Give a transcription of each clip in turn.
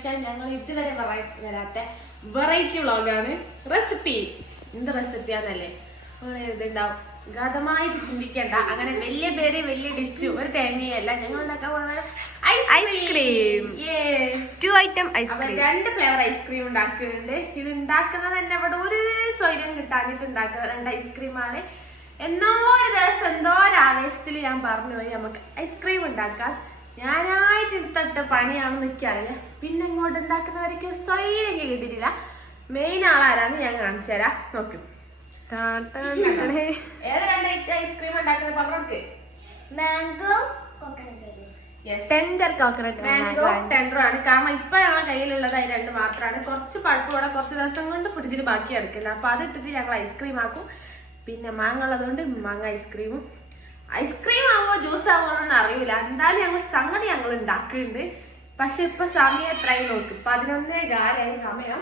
വെച്ചാൽ ഞങ്ങൾ ഇതുവരെ വരാത്ത വെറൈറ്റി വ്ളോഗാണ്. റെസിപ്പി എന്ത് റെസിപ്പിയാന്നല്ലേ ഇതുണ്ടാവും. ഗതമായിട്ട് ചിന്തിക്കണ്ട. അങ്ങനെ വലിയ പേര് വലിയ ഡിഷ് ഒരു തേങ്ങയല്ല. ഞങ്ങൾ ഉണ്ടാക്കാൻ പോകുന്നത് ice cream. 2 item ice cream, 2 flavour ice cream ഉണ്ടാക്കുന്നുണ്ട്. ഇത് ഉണ്ടാക്കുന്നത് തന്നെ ഇവിടെ ഒരു സ്വൈര്യം കിട്ടാഞ്ഞിട്ട് ഉണ്ടാക്കുന്ന 2 ഐസ്ക്രീമാണ്. എന്നോ ഒരു ദിവസം എന്തോ ഒരു ആവേശത്തിൽ ഞാൻ പറഞ്ഞു പോയി നമുക്ക് ഐസ്ക്രീം ഉണ്ടാക്കാം. ഞാനായിട്ട് എടുത്തിട്ട് പണിയാണെന്ന് എനിക്കറിയാം. പിന്നെ ഇങ്ങോട്ട് ഉണ്ടാക്കുന്നവർക്ക് സ്വൈര്യം കിട്ടിയിട്ടില്ല. മെയിൻ ആളാരാന്ന് ഞാൻ കാണിച്ചു തരാം. നോക്കും ഏത് 2 ഐസ്ക്രീം ഉണ്ടാക്കുന്നത് പറഞ്ഞോക്ക്. മാംഗോ മാംഗോ ടെൻഡർ ആണ്. കാരണം ഇപ്പൊ ഞങ്ങളെ കയ്യിലുള്ളത് 2 മാത്രമാണ്. കുറച്ച് പഴുപ്പ് കൂടെ കുറച്ച് ദിവസം കൊണ്ട് ഫ്രിഡ്ജിൽ ബാക്കി എടുക്കുന്നത്. അപ്പൊ അത് ഇട്ടിട്ട് ഞങ്ങൾ ഐസ്ക്രീം ആക്കും. പിന്നെ മാങ്ങ ഉള്ളതുകൊണ്ട് മാങ്ങ ഐസ്ക്രീമും. ഐസ്ക്രീം ആവോ ജ്യൂസ് ആവോന്നൊന്നും അറിയില്ല. എന്തായാലും ഞങ്ങൾ സംഗതി ഞങ്ങൾ ഉണ്ടാക്കുന്നുണ്ട്. പക്ഷെ ഇപ്പൊ സമയം എത്രയായി നോക്കും. 11:15 സമയം.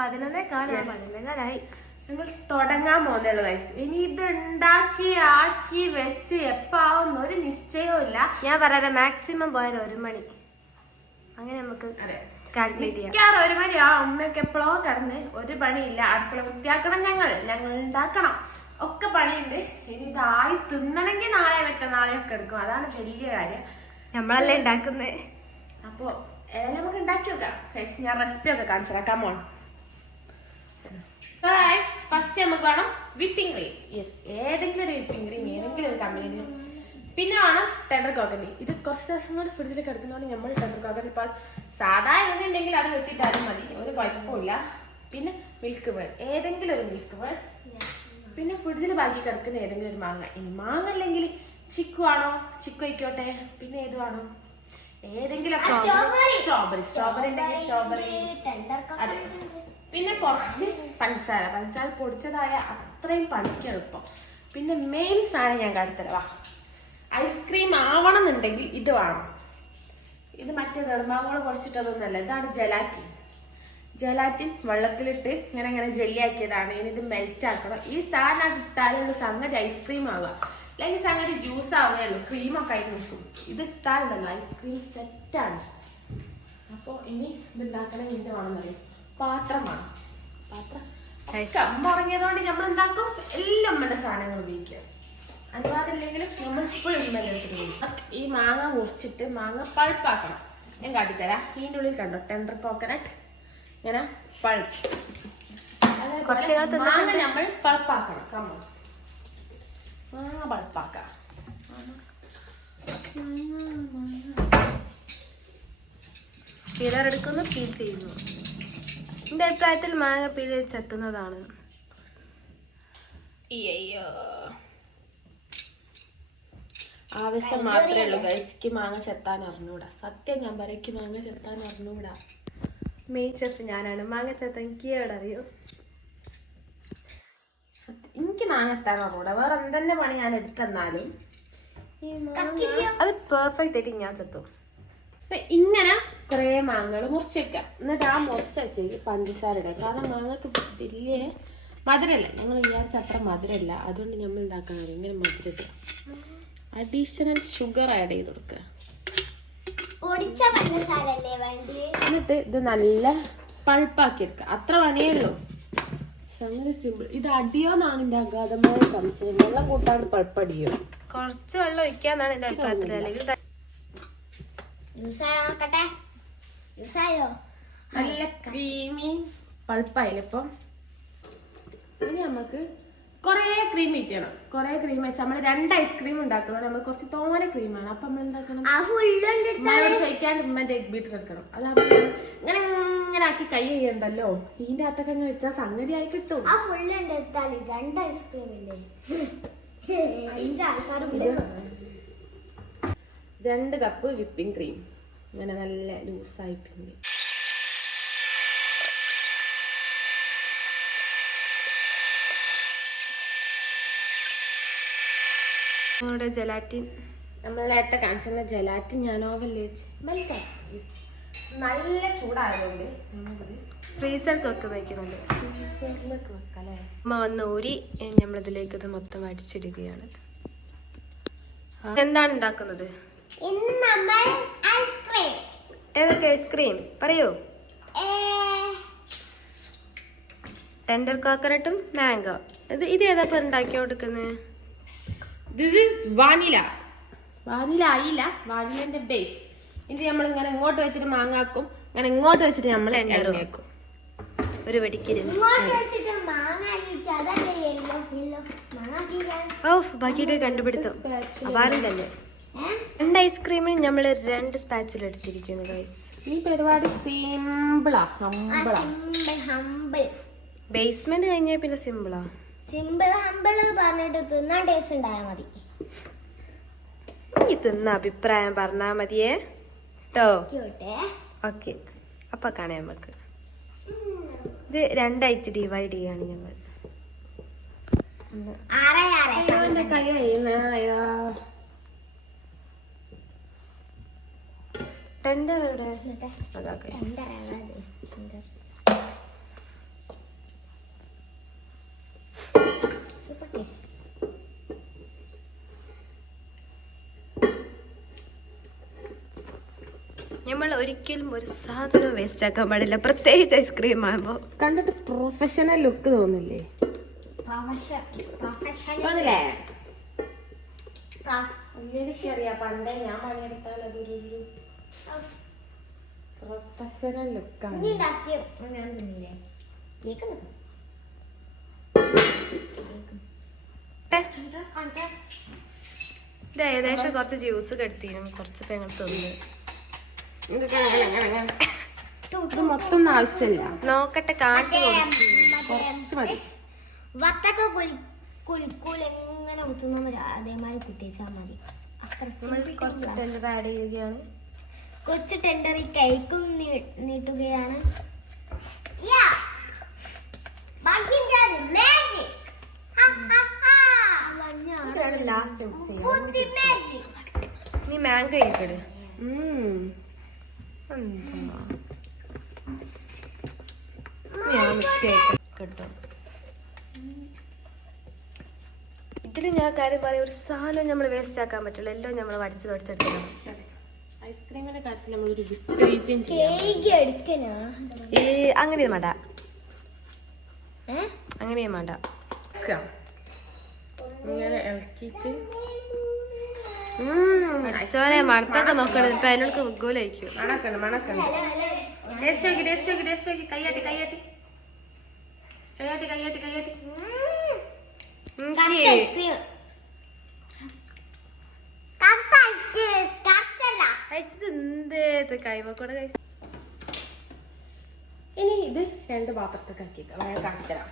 11:15 ഞങ്ങൾ തുടങ്ങാൻ പോകുന്നുള്ളൂ ഗൈസ്. ഇനി ഇത് ഉണ്ടാക്കി ആക്കി വെച്ച് എപ്പാവുന്ന ഒരു നിശ്ചയവും ഇല്ല. ഞാൻ പറയാം മാക്സിമം പോയാൽ 1 മണി. അങ്ങനെ നമുക്ക് കാൽക്കുലേറ്റ് ചെയ്യാം. 1 മണി ആ ഉമ്മയൊക്കെ എപ്പോഴോ കിടന്ന് ഒരു പണിയില്ല. അടുക്കള വൃത്തിയാക്കണം, ഞങ്ങൾ ഉണ്ടാക്കണം, ഒക്കെ പണിയുണ്ട്. ഇനി ഇതായി തിന്നണമെങ്കിൽ നാളെ മറ്റന്നാളെയൊക്കെ എടുക്കും. അതാണ് വലിയ കാര്യം. നമ്മളല്ലേ ഉണ്ടാക്കുന്നേ. അപ്പൊ നമുക്ക് ഉണ്ടാക്കി വെക്കാം. ഞാൻ റെസിപ്പി ഒക്കെ കാണിച്ചു തരാം. കമോൺ. ഫസ്റ്റ് നമുക്ക് വേണം വിപ്പിംഗ് ക്രീം. യെസ്, ഏതെങ്കിലും ഒരു വിപ്പിംഗ് ക്രീം, ഏതെങ്കിലും ഒരു കമ്പനി. പിന്നെ വേണം ടെൻഡർ കോക്കനട്ട്. ഇത് കുറച്ച് ദിവസം കൊണ്ട് ഫ്രിഡ്ജിൽ കിടക്കുന്നതുകൊണ്ട് നമ്മൾ ടെൻഡർ കോക്കനട്ട് ഇപ്പോൾ സാധാ എന്നുണ്ടെങ്കിൽ അത് വെട്ടിട്ടാലും മതി, ഒരു കുഴപ്പമില്ല. പിന്നെ മിൽക്ക് വേൺ, ഏതെങ്കിലും ഒരു മിൽക്ക് വേൺ. പിന്നെ ഫ്രിഡ്ജിൽ ബാക്കി കിടക്കുന്ന ഏതെങ്കിലും ഒരു മാങ്ങ. ഇനി മാങ്ങ അല്ലെങ്കിൽ ചിക്കു ആണോ, ചിക്കു ആയിക്കോട്ടെ. പിന്നെ ഏത് വേണം, ഏതെങ്കിലും സ്ട്രോബെറി ഉണ്ടെങ്കിൽ സ്ട്രോബെറി. അതെ. പിന്നെ കുറച്ച് പഞ്ചസാര പൊടിച്ചതായ അത്രയും പണിക്ക് എളുപ്പം. പിന്നെ മെയിൻ സാധനം ഞാൻ കാണിത്തരാം. ഐസ്ക്രീം ആവണം എന്നുണ്ടെങ്കിൽ ഇത് വേണം. ഇത് മറ്റേ നെർമാങ്ങോള് പൊടിച്ചിട്ടതൊന്നുമല്ല. ഇതാണ് ജലാറ്റിൻ വെള്ളത്തിലിട്ട് ഇങ്ങനെ ജെല്ലിയാക്കിയതാണ്. ഇനി ഇത് മെൽറ്റ് ആക്കണം. ഈ സാധനം ഇട്ടാലുള്ള സംഗതി ഐസ്ക്രീം ആവുക, അല്ലെങ്കിൽ സംഗതി ജ്യൂസ് ആവുകയുള്ളൂ. ക്രീമൊക്കെ ആയിട്ട് നിൽക്കും. ഇത് ഇട്ടാലുണ്ടല്ലോ ഐസ്ക്രീം സെറ്റാണ്. അപ്പോൾ ഇനി ഇത് ഉണ്ടാക്കണമെങ്കിൽ ഇത് വേണമെന്നറിയാം. പാത്രം അമ്മ ഉറങ്ങിയതുകൊണ്ട് നമ്മൾ ഉണ്ടാക്കും. എല്ലാം അമ്മയുടെ സാധനങ്ങൾ ഉപയോഗിക്കുക. അനുവാദമില്ലെങ്കിലും നമ്മൾ ഇപ്പോഴും ഈ മാങ്ങ മുറിച്ചിട്ട് മാങ്ങ പൾപ്പാക്കണം. ഞാൻ കാട്ടിത്തരാം. ഇതിൻ്റെ ഉള്ളിൽ കണ്ടോ ടെൻഡർ കോക്കനട്ട് ഇങ്ങനെ പൾപ്പ്. മാങ്ങ നമ്മൾ പൾപ്പാക്കണം. കമ്മ മാങ്ങ പൾപ്പാക്കാം. പിളറെടുക്കുന്നു, പീൽ ചെയ്യുന്നു. എന്റെ അഭിപ്രായത്തിൽ മാങ്ങ പിഴ ചെത്തുന്നതാണ്. ആവശ്യം മാത്രമേ ഉള്ളൂ ഗൈസ്ക്ക്. മാങ്ങ ചെത്താൻ അറിഞ്ഞൂടാ. സത്യം ഞാൻ പറയ്ക്ക് മാങ്ങ ചെത്താൻ അറിഞ്ഞൂടാ. മെയിൻ ഷെഫ് ഞാനാണ്. മാങ്ങ ചെത്താൻ എനിക്ക് എവിടെ അറിയോ? എനിക്ക് മാങ്ങ എത്താൻ അറിഞ്ഞൂടാ. വേറെ എന്തെന്നെ പണി ഞാൻ എടുത്തെന്നാലും അത് പെർഫെക്റ്റ് ആയിട്ട് ഞാൻ ചെത്തും. ഇങ്ങനെ കുറേ മാങ്ങകൾ മുറിച്ച് വെക്കാം. എന്നിട്ട് ആ മുറിച്ച് വെച്ചേക്ക് പഞ്ചസാര ഇടാം. കാരണം മാങ്ങക്ക് വലിയ മധുരമല്ല. ഞങ്ങൾ വിചാരിച്ച അത്ര മധുരമല്ല. അതുകൊണ്ട് നമ്മൾ ഉണ്ടാക്കാൻ ഇങ്ങനെ മധുരം ഇടുക. അഡീഷണൽ ഷുഗർ ആഡ് ചെയ്ത് കൊടുക്കുക. എന്നിട്ട് ഇത് നല്ല പൾപ്പാക്കി എടുക്കുക. അത്ര പണിയേ ഉള്ളൂ. സംഗതി സിമ്പിൾ. ഇത് അടിയോന്നാണ് എൻ്റെ അഗാധമായ സംശയം. വെള്ളം കൂട്ടാണ്ട് പൾപ്പടിയോ? കുറച്ച് വെള്ളം ഒഴിക്കാന്നാണ് എൻ്റെ അഭിപ്രായത്തിൽ. അല്ലെങ്കിൽ നല്ല ക്രീമി പൾപ്പായില്ല. ഇപ്പം ഇനി നമുക്ക് കുറേ ക്രീം വെക്കണം. കുറേ ക്രീം വെച്ചാൽ നമ്മൾ 2 ഐസ്ക്രീം ഉണ്ടാക്കുന്നത് നമുക്ക് കുറച്ച് തോനെ ക്രീമാണ്. അപ്പൊ നമ്മൾ എന്താക്കണം, ചോദിക്കാണ്ട് ഉമ്മന്റെ എഗ് ബീറ്റർ എടുക്കണം. അതാകുമ്പോൾ ഇങ്ങനെ ആക്കി കൈ ചെയ്യണ്ടല്ലോ. ഇതിന്റെ അകത്തൊക്കെ അങ്ങ് വെച്ചാൽ സംഗതി ആയി കിട്ടും. 2 കപ്പ് വിപ്പിംഗ് ക്രീം ഇങ്ങനെ നല്ല ലൂസായി പിന്നെ ജലാറ്റിൻ നമ്മൾ നേരത്തെ കാണിച്ച ജലാറ്റിൻ ഞാൻ ഓവനിൽ വെച്ച് നല്ല ചൂടായതുകൊണ്ട് ഫ്രീസറിലൊക്കെ വയ്ക്കുന്നുണ്ട്. അമ്മ വന്ന് ഊരി നമ്മളിതിലേക്ക് ഇത് മൊത്തം അടിച്ചിടുകയാണ്. എന്താണ് ഉണ്ടാക്കുന്നത്? ഇന്ന് നമ്മൾ ഐസ്ക്രീം ഏതൊക്കെ ഐസ്ക്രീം പറയൂ. ടെൻഡർ കോക്കനട്ടും മാംഗോ. ഇത് ഏതാ ഉണ്ടാക്കി കൊടുക്കുന്നത്? This is vanilla. വാനില ആയില്ല, വാനിലന്റെ ബേസ്. ഇനി നമ്മൾ ഇങ്ങനെ ഇങ്ങോട്ട് വെച്ചിട്ട് മാങ്ങാക്കും, അങ്ങനെ ഇങ്ങോട്ട് വെച്ചിട്ട് നമ്മൾ എണ്ണയാക്കും. ഒരു വെടിക്കിരുന്ന് ബാക്കിയിട്ട് കണ്ടുപിടുത്തം അപാരം തന്നെ. 2 ഐസ്ക്രീമിന് നമ്മൾ 2 സ്പാച്ചിൽ എടുത്തിരിക്കുന്നു ഗൈസ്. ഈ പരിപാടി സിമ്പിളാ. ബേസ്മെന്റ് കഴിഞ്ഞാൽ പിന്നെ സിമ്പിളാ. സിമ്പിൾ ഹമ്പിള് പറഞ്ഞിട്ട് തിന്നാൻ ടേസ്റ്റ് ഉണ്ടായാൽ മതി. നീ തിന്ന അഭിപ്രായം പറഞ്ഞാ മതിയേ കേട്ടോ. ക്യൂട്ടേ. ഓക്കെ, അപ്പൊ കാണാം നമുക്ക്. ഇത് 2 ആയിട്ട് ഡിവൈഡ് ചെയ്യാണ് ഞങ്ങൾ. എന്റെ കൈ ടെൻഡർ എവിടെ? അതാ സൂപ്പർ ടേസ്റ്റ്. നമ്മൾ ഒരിക്കലും ഒരു സാധനം വേസ്റ്റ് ആക്കാൻ പാടില്ല, പ്രത്യേകിച്ച് ഐസ്ക്രീം ആകുമ്പോ. കണ്ടിട്ട് പ്രൊഫഷണൽ ലുക്ക് തോന്നില്ലേ? എനിക്കറിയാം, പണ്ടേ ഞാൻ പണിയെടുത്താൽ അതൊരു പ്രൊഫഷണൽ ലുക്കാണ്. ഞാൻ തിന്നില്ലേ? ഇത് ഏകദേശം കുറച്ച് ജ്യൂസ് കെടുത്തിനും കുറച്ച് ഞങ്ങൾ തിന്ന്. ഇത് മൊത്തം ആവശ്യമില്ല, നോക്കട്ടെ, കാണിച്ചു കുറച്ച് മതി. വത്തക്ക കുൽക്കുൽ എങ്ങനെ കുത്തുന്ന അതേമാതിരി കുത്തിച്ചാൽ മതി. കുറച്ച് ടെൻഡർ ആഡ് ചെയ്യുകയാണ്. കൊച്ചു ടെൻഡറി കേക്കും നീട്ടുകയാണ്. ലാസ്റ്റ് നീ മാംഗോ ഇരിക്കട്. ഞാൻ മിക്സ് ആയിട്ട് കേട്ടോ. ഇതില് ഞാൻ കാര്യം പറയാം, ഒരു സാധനം നമ്മൾ വേസ്റ്റ് ആക്കാൻ പറ്റുള്ളൂ. എല്ലാം നമ്മൾ വടിച്ച് തുടച്ചെടുക്കണം. ഐസ്ക്രീമിന്റെ കാര്യത്തിൽ നമ്മളൊരു വിട്ടുവീഴ്ചയും ചെയ്യാം. അങ്ങനെ വേണ്ട, അങ്ങനെ വേണ്ട. ഇങ്ങനെ ഇളക്കിയിട്ട് മണത്തൊക്കെ നോക്കണം. ഇപ്പൊ അതിനോട് വിഗോലായിരിക്കും. മണക്കണം മണക്കണം. ടേസ്റ്റ് നോക്കി ടേസ്റ്റ് നോക്കി ടേസ്റ്റ് നോക്കി. കയ്യാട്ടി കയ്യാട്ടി കയ്യാട്ടി കയ്യാട്ടി കയ്യാട്ടി. എന്തേത് കൈവക്കൂടെ കഴിച്ചു. ഇനി ഇത് 2 പാത്രത്തേക്ക് കാണിത്തരാം.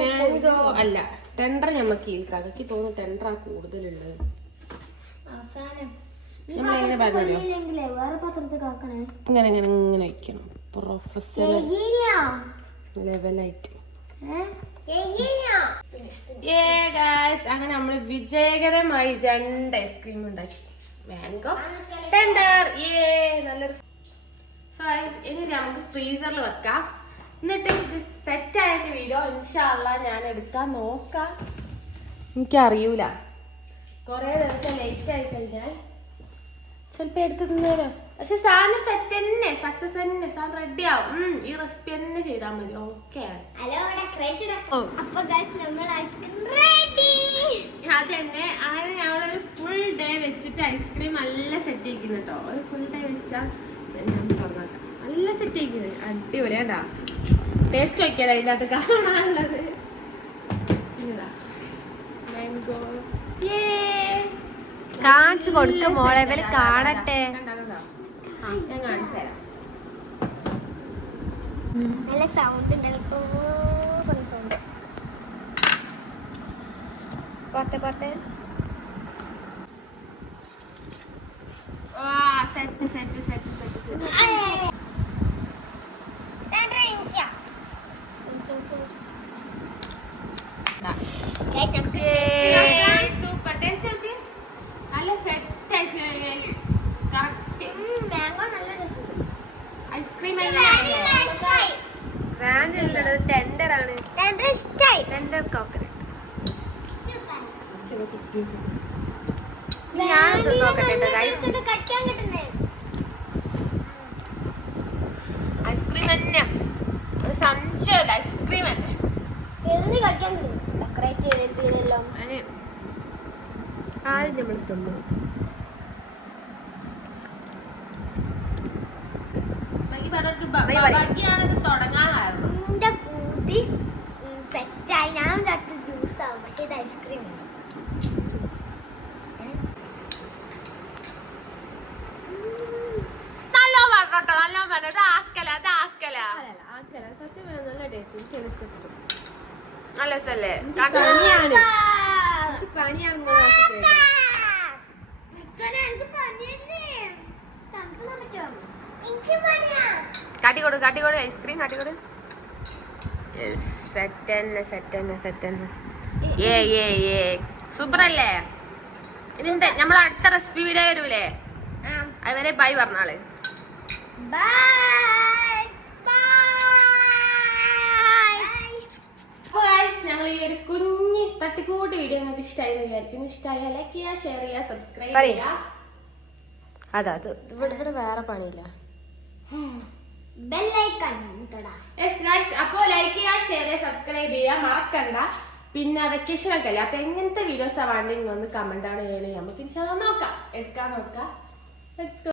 മാംഗോ അല്ല, ടെൻഡർ ഞമ്മക്ക് ഈൽക്കാക്കി തോന്നുന്നു. ടെൻഡറാ കൂടുതലുള്ളത്. നമ്മളെങ്ങനെ പറഞ്ഞോ, വേറെ പാത്രത്തിൽ ആക്കണേ. ഇങ്ങനെ ഇങ്ങനെ ഇങ്ങനെ വയ്ക്കണം, പ്രൊഫഷണൽ ലെവലായിട്ട്. അങ്ങനെ നമ്മള് വിജയകരമായി 2 ഐസ്ക്രീം ഉണ്ടാക്കി. Mango tender. നല്ലൊരു. ഇനി നമുക്ക് ഫ്രീസറിൽ വെക്കാം. എന്നിട്ട് ഇത് സെറ്റ് ആയിട്ട് വീഡിയോ ഇൻഷാല്ലാ ഞാൻ എടുക്കാൻ നോക്കാം. എനിക്കറിയൂല, കൊറേ ദിവസം ലേറ്റ് ആയി കഴിഞ്ഞാൽ ചിലപ്പോ എടുത്ത് തിന്നേരോ. പക്ഷെ സാധനം സെറ്റ് തന്നെ, സക്സസ് തന്നെ, സാധനം റെഡി ആവും. ഈ റെസിപ്പി തന്നെ ചെയ്താൽ മതി. ഓക്കെ. അത് തന്നെ അങ്ങനെ ഞങ്ങളൊരു ഫുൾ ഡേ വെച്ചിട്ട് ഐസ്ക്രീം നല്ല സെറ്റ് ചെയ്യിക്കുന്നു കേട്ടോ. ഒരു ഫുൾ ഡേ വെച്ചാൽ തുറന്നാക്കാം. നല്ല സെറ്റ് ചെയ്യിക്കുന്നത് അടിപൊളിയാണ്ടാ. ടേസ്റ്റ് നോക്കിയത് അതിൻ്റെ അകത്ത് കാണാനുള്ളത്. മാംഗോ കാണിച്ചു കൊടുക്ക മോളെ, ഇവര് കാണട്ടെ. ഞാൻ കാണിച്ചു തരാം. നല്ല സൗണ്ട് ഉണ്ടല്ലോ, സൗണ്ട്. പോട്ടെ പോട്ടെ. Set set set set set. Super taste നോക്കി. നല്ല സെറ്റ് ഐസ്ക്രീം. കറക്റ്റ് മാംഗോ നല്ല രസം. ഐസ്ക്രീം വാനിലുള്ളത് ടെൻഡർ ആണ്. Tender coconut. ഞാൻ നോക്കട്ടെ ഗൈസ്. ഐസ്ക്രീം തന്നെ, ഒരു സംശയമില്ല, ഐസ്ക്രീം തന്നെ. എഴുതി കഴിക്കാൻ കിട്ടും ഡെക്കറേറ്റ് ചെയ്തെല്ലാം. ആദ്യം നമ്മൾ തിന്നു. ബാക്കിയാണിത് തുടങ്ങാനായിരുന്നു. എന്റെ പൂതി സെറ്റായി. ഞാൻ വിചാരിച്ച ജ്യൂസ് ആവും, പക്ഷെ ഇത് ഐസ്ക്രീം ആണ്. നല്ലോ പറഞ്ഞോട്ടോ, നല്ലോ പറഞ്ഞു. ഇത് ആക്കല, ഇത് ആക്കല. സത്യം നല്ല ടേസ്റ്റ്, എനിക്ക് ഇഷ്ടപ്പെട്ടു. നല്ല രസല്ലേ? പനിയാണ്, പനിയാണ്. കാട്ടിക്കോട് കാട്ടിക്കോട് ഐസ്ക്രീം കാട്ടിക്കോട്. സെറ്റ് തന്നെ, സെറ്റ് തന്നെ, സെറ്റ് തന്നെ. സൂപ്പർ അല്ലേ? ഇതിന്റെ നമ്മൾ അടുത്ത റെസിപ്പി വീഡിയോ വരൂലേ? അതുവരെ ബൈ പറഞ്ഞാള്. ഞങ്ങൾ ഈ ഒരു കുഞ്ഞി തട്ടിക്കൂട്ട് വീഡിയോ നിങ്ങൾക്ക് ഇഷ്ടമായി വിചാരിക്കുന്നു. ഇഷ്ടമായ ലൈക്ക് ചെയ്യുക, ഷെയർ ചെയ്യുക, സബ്സ്ക്രൈബ് ചെയ്യുക. അതാ ഇവിടെ വേറെ പണിയില്ല. അപ്പൊ ലൈക്ക് ചെയ്യുക, ഷെയർ ചെയ്യുക, സബ്സ്ക്രൈബ് ചെയ്യുക മറക്കണ്ട. പിന്നെ വെക്കേഷൻ ഒക്കെ അല്ലേ, അപ്പൊ എങ്ങനത്തെ വീഡിയോസ് വേണ്ടെങ്കിൽ വന്ന് കമന്റ് ആണ് ചെയ്യണേ. നമുക്ക് നോക്കാം, എടുക്കാൻ നോക്കാം.